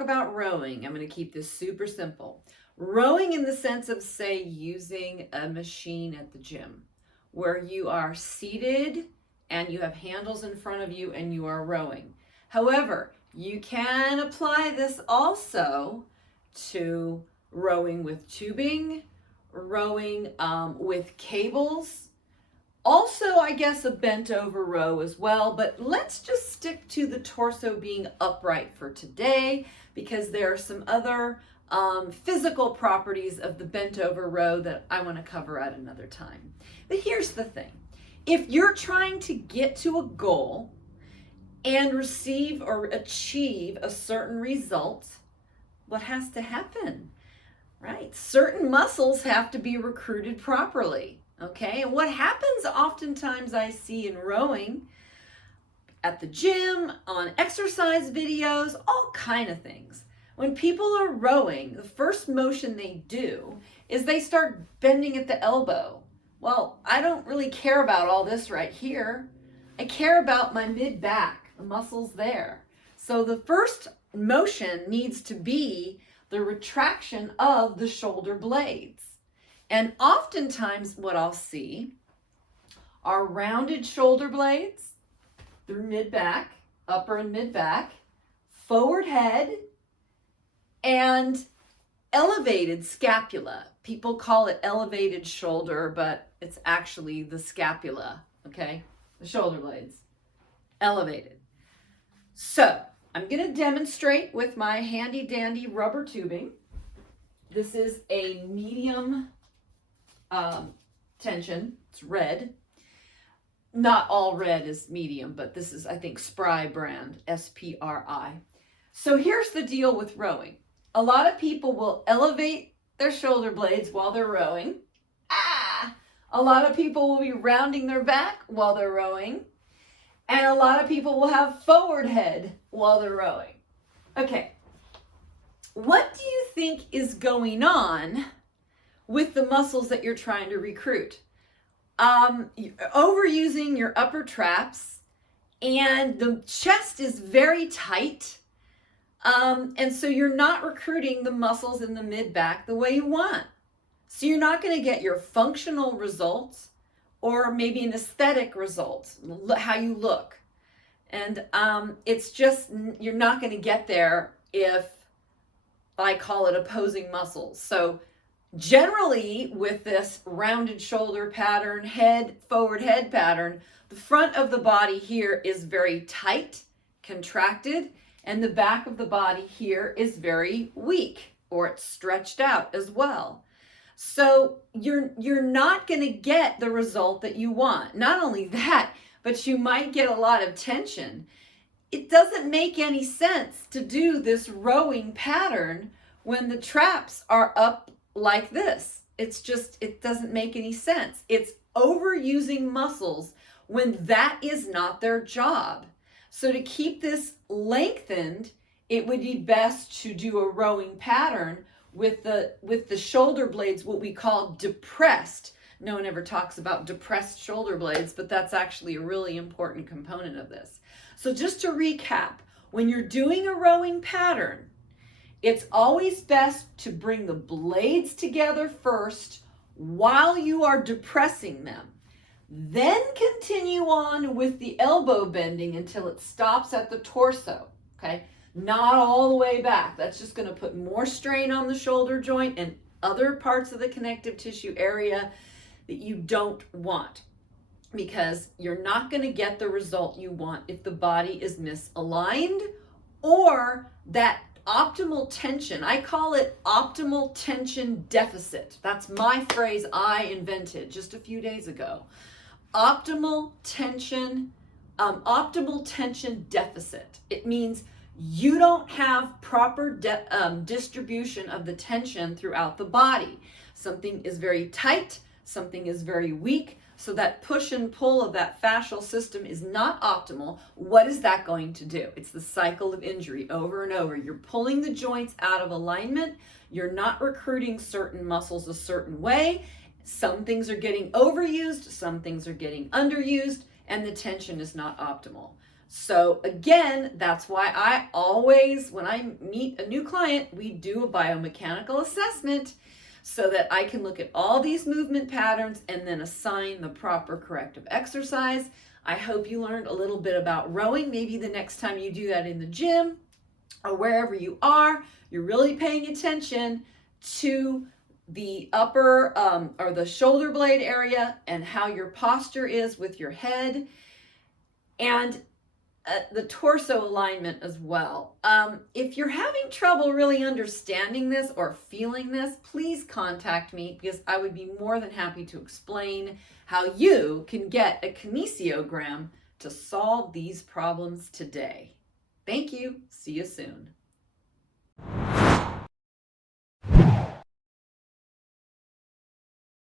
talk about rowing, I'm going to keep this super simple. Rowing in the sense of, say, using a machine at the gym, where you are seated and you have handles in front of you and you are rowing. However, you can apply this also to rowing with tubing, rowing with cables. Also, I guess a bent over row as well, but let's just stick to the torso being upright for today because there are some other physical properties of the bent over row that I want to cover at another time. But here's the thing. If you're trying to get to a goal and receive or achieve a certain result, what has to happen? Right? Certain muscles have to be recruited properly. Okay, and what happens oftentimes I see in rowing, at the gym, on exercise videos, all kind of things. When people are rowing, the first motion they do is they start bending at the elbow. Well, I don't really care about all this right here. I care about my mid-back, the muscles there. So the first motion needs to be the retraction of the shoulder blades. And oftentimes what I'll see are rounded shoulder blades through mid-back, upper and mid-back, forward head, and elevated scapula. People call it elevated shoulder, but it's actually the scapula, okay? The shoulder blades, elevated. So I'm going to demonstrate with my handy dandy rubber tubing. This is a medium tension. It's red. Not all red is medium, but this is, I think, Spry brand, S-P-R-I. So here's the deal with rowing. A lot of people will elevate their shoulder blades while they're rowing. A lot of people will be rounding their back while they're rowing. And a lot of people will have forward head while they're rowing. Okay. What do you think is going on with the muscles that you're trying to recruit? Overusing your upper traps, and the chest is very tight. And so you're not recruiting the muscles in the mid-back the way you want. So you're not going to get your functional results or maybe an aesthetic result, how you look. And it's just, you're not going to get there if I call it opposing muscles. So generally with this rounded shoulder pattern, forward head pattern, the front of the body here is very tight, contracted, and the back of the body here is very weak, or it's stretched out as well. So you're not going to get the result that you want. Not only that, but you might get a lot of tension. It doesn't make any sense to do this rowing pattern when the traps are up like this. It's just, it doesn't make any sense. It's overusing muscles when that is not their job. So to keep this lengthened, it would be best to do a rowing pattern with the shoulder blades, what we call depressed. No one ever talks about depressed shoulder blades, but that's actually a really important component of this. So just to recap, when you're doing a rowing pattern, it's always best to bring the blades together first while you are depressing them. Then continue on with the elbow bending until it stops at the torso, okay? Not all the way back. That's just going to put more strain on the shoulder joint and other parts of the connective tissue area that you don't want, because you're not going to get the result you want if the body is misaligned or that optimal tension. I call it optimal tension deficit. That's my phrase I invented just a few days ago. Optimal tension deficit. It means you don't have proper distribution of the tension throughout the body. Something is very tight, something is very weak, so that push and pull of that fascial system is not optimal. What is that going to do? It's the cycle of injury over and over. You're pulling the joints out of alignment. You're not recruiting certain muscles a certain way. Some things are getting overused, some things are getting underused, and the tension is not optimal. So again, that's why I always, when I meet a new client, we do a biomechanical assessment so that I can look at all these movement patterns and then assign the proper corrective exercise. I hope you learned a little bit about rowing. Maybe the next time you do that in the gym or wherever you are, you're really paying attention to the upper or the shoulder blade area and how your posture is with your head, and the torso alignment as well. If you're having trouble really understanding this or feeling this, please contact me, because I would be more than happy to explain how you can get a kinesiogram to solve these problems today. Thank you. See you soon.